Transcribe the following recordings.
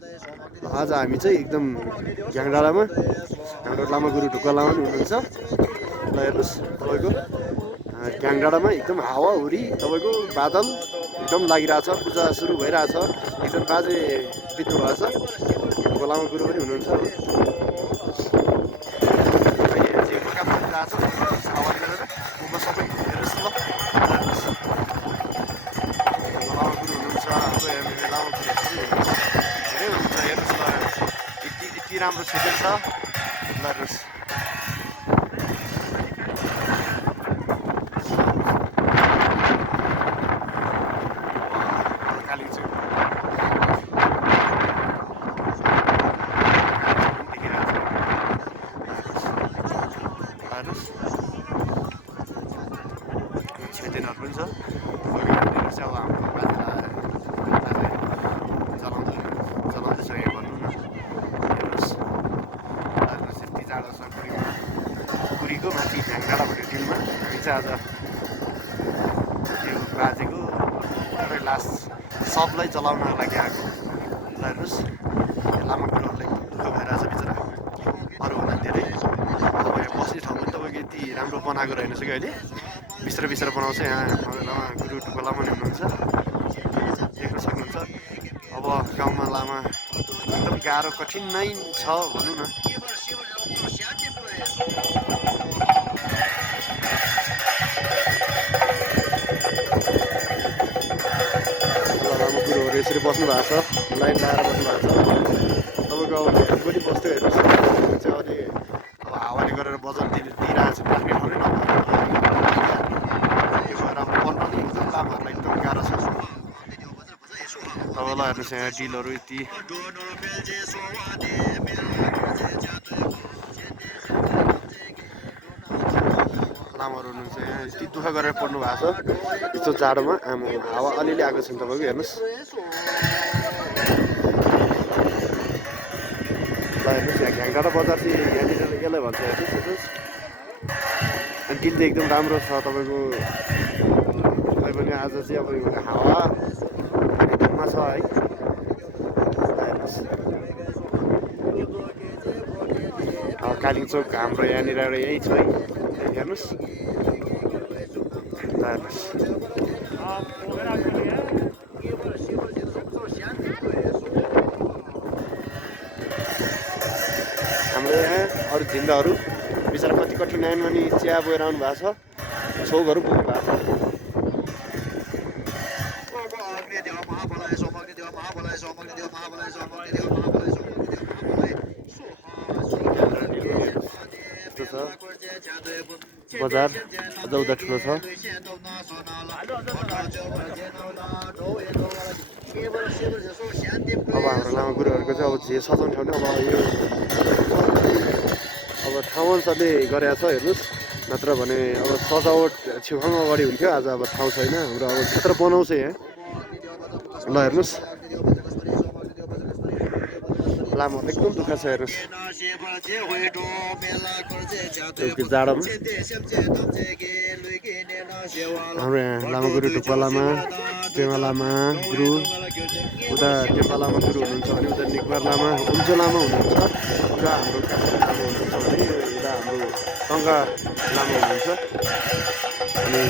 आज हामी चाहिँ एकदम झ्याङडाँडामा हाम्रो लामा गुरु ढुक्का लामा पनि हुनुहुन्छ। ल हेर्नुहोस् तपाईँको झ्याङडाँडामा एकदम हावाहुरी तपाईँको बादल एकदम लागिरहेछ। पूजा सुरु भइरहेछ। एकजना बाजे बित्नु भएको छ। ढुक्का लामा गुरु पनि हुनुहुन्छ। हावाले गरेर गुम्बा सबै हेर्नुहोस् ल। लामा गुरु हुनुहुन्छ। हाम्रो यहाँनिर लामा गुरुहरू पनि हुनुहुन्छ। धेरै हुनुहुन्छ हेर्नुहोस् ल। यति राम्रो छुट्टै छ। ल हेर्नुहोस् छेतेनहरू पनि छ। यहाँनिर चाहिँ अब हाम्रो चलाउँदैछ यहाँ भनौँ न। हेर्नुहोस् यति जाडो छ कुरीको माथि झ्याङडाँडा भन्ने टिलमा हामी चाहिँ आज त्यो बाजेको लास्ट सबलाई जलाउनको लागि आएको। ल हेर्नुहोस् लामा गुरुहरूलाई दुःख भइरहेछ बिचरा। अरूभन्दा धेरै अब यहाँ बस्ने ठाउँ पनि तपाईँको यति राम्रो बनाएको रहेनछ कि अहिले बिस्तारै बिस्तारै बनाउँछ। यहाँ हाम्रो लामा गुरु ढुक्का लामा पनि हुनुहुन्छ। देख्न सक्नुहुन्छ। अब गाउँमा लामा एकदम गाह्रो कठिन नै छ भनौँ न। लामा गुरुहरू यसरी बस्नु भएको छ। लाइन लगाएर बस्नु भएको छ। तपाईँको अब ध्यान पनि बस्थ्यो हेर्नुहोस् चाहिँ अहिले अब हावाले गरेर वजन दिइरहेको छ। राख्ने ठाउँ नै नभएर त्यो भएर अब बन्न नि एकदम लामाहरूलाई एकदम गाह्रो छ। तपाईँलाई हेर्नुहोस् यहाँ डिलहरू यति लामाहरू हुनुहुन्छ। यहाँ यति दुःख गरेर पढ्नु भएको छ यस्तो जाडोमा। आमा हावा अलिअलि आएको छ नि तपाईँको हेर्नुहोस्। ल हेर्नुहोस् यहाँ झ्याङडाँडा बजार चाहिँ यहाँनिर यसलाई भन्छ हेर्नुहोस्। अनि डिल चाहिँ एकदम राम्रो छ तपाईँको। खै पनि आज चाहिँ अब हावा एकदममा छ है। कालिम्पोङ हाम्रो यहाँनिर एउटा यही छ है। हेर्नुहोस् हाम्रो यहाँ अरू झिन्डाहरू बिचरा कति कठिनाइमा नि चिया बोएर आउनु भएको छ। छौकहरू पुग्नु भएको छ। बजार अझ उता ठुलो छ। अब हाम्रो लामा गुरुहरूको चाहिँ अब जे सजाउने ठाउँ अब यो अब ठाउँ अनुसारले गरेको छ हेर्नुहोस्। नत्र भने अब सजावट छेउछाउमा अगाडि हुन्थ्यो। आज अब ठाउँ छैन हाम्रो। अब क्षेत्र बनाउँछ यहाँ। ल हेर्नुहोस् लामाहरूलाई एकदम दुःख छ हेर्नुहोस् जाडोमा। हाम्रो यहाँ लामा गुरु ढुक्का लामा पेमा लामा गुरु उता टेपा लामा गुरु हुनुहुन्छ भने उता निकबार लामा उन्चो लामा हुनुहुन्छ। उता हाम्रो काशी लामा हुनुहुन्छ भने उता हाम्रो टङ्का लामा हुनुहुन्छ। अनि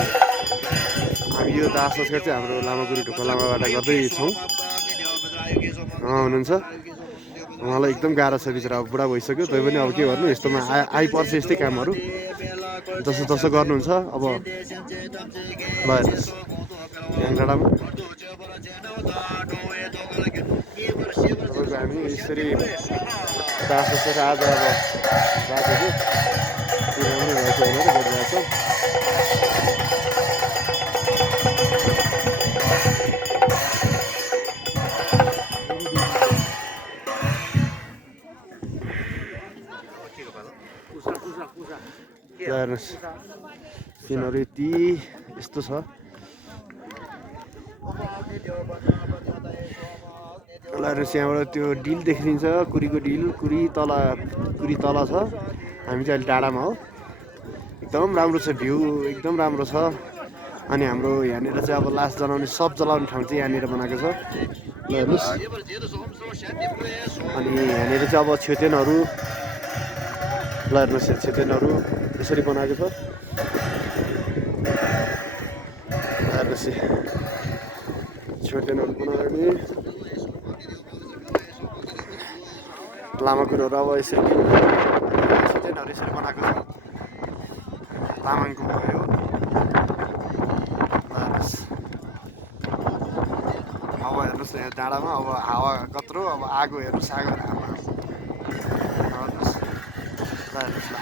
हामी यो दाह संस्कार चाहिँ हाम्रो लामा गुरु ढुक्का लामाबाट गर्दैछौँ। उहाँ हुनुहुन्छ। उहाँलाई एकदम गाह्रो छ बिचरा। अब बुढा भइसक्यो। तै पनि अब के गर्नु यस्तोमा आइपर्छ यस्तै कामहरू। जसो तसो गर्नुहुन्छ। अब ल हेर्नुहोस् झ्याङडाँडामा तपाईँको हामी यसरी दाह संस्कार आज अब बाजेको बिरामी भएको भनेर गरिरहेको छौँ। हेर्नुहोस् सिनहरू यति यस्तो छ। हेर्नुहोस् यहाँबाट त्यो डिल देखिन्छ। कुरीको डिल कुरी तल छ। हामी चाहिँ अहिले डाँडामा हो। एकदम राम्रो छ भ्यू एकदम राम्रो छ। अनि हाम्रो यहाँनिर चाहिँ अब लास्ट जलाउने सब जलाउने ठाउँ चाहिँ यहाँनिर बनाएको छ। ल ल हेर्नुहोस् अनि यहाँनिर चाहिँ अब छेतेनहरू ल हेर्नुहोस् छेतेनहरू यसरी बनाएको छ हेर्नुहोस् छेतेनहरू बनाउने लामाकुरोहरू अब यसरी छेतेनहरू यसरी बनाएको छ तामाङको भयो अब हेर्नुहोस् न यहाँ डाँडामा अब हावा कत्रो अब आगो हेर्नुहोस् आगो हेर्नुहोस् ल हेर्नुहोस् ल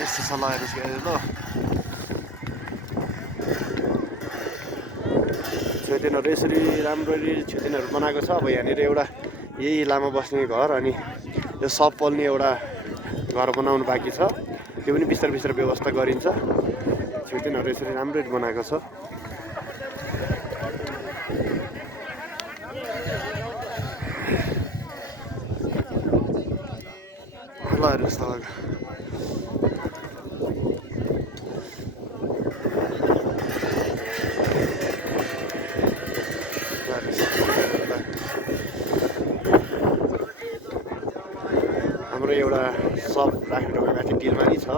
यस्तो छ ल हेर्नुहोस् ल छेतेनहरू यसरी राम्ररी छेतेनहरू बनाएको छ अब यहाँनिर एउटा यही लामा बस्ने घर अनि यो सब पल्ने एउटा घर बनाउनु बाँकी छ त्यो पनि बिस्तारै बिस्तारै व्यवस्था गरिन्छ छेतेनहरू यसरी राम्ररी बनाएको छ ल हेर्नुहोस् तपाईँको हाम्रो एउटा सब राख्ने ठाउँको माथि टिलमा नि छ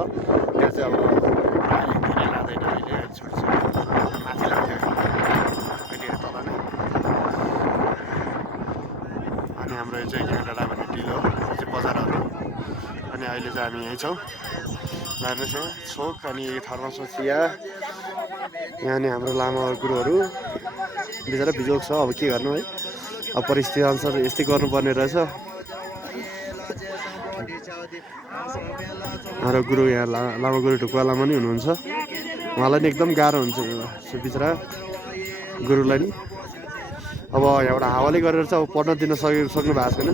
त्यहाँ चाहिँ अब धेरै लाँदैन अहिले छोटो छोटो माथि लाग्थ्यो अहिले तल नै अनि हाम्रो यो चाहिँ यहाँ डाँडा भन्ने टिल हो यो चाहिँ बजारहरू अनि अहिले चाहिँ हामी यहीँ छौँ हेर्नुहोस् यहाँ छोक अनि थर्मसमा चिया यहाँ नि हाम्रो लामा गुरुहरू बिचरा बिजोग छ अब के गर्नु है अब परिस्थिति अनुसार यस्तै गर्नुपर्ने रहेछ हाम्रो गुरु यहाँ लामा गुरु ढुकुवा लामा नि हुनुहुन्छ उहाँलाई नि एकदम गाह्रो हुन्छ बिचरा गुरुलाई नि अब एउटा हावाले गरेर चाहिँ अब पढ्न दिन सक्नु भएको छैन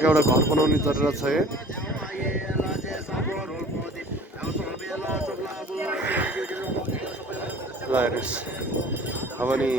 एउटा घर बनाउने जरुरत छ है ल हेर्नुहोस् अब नि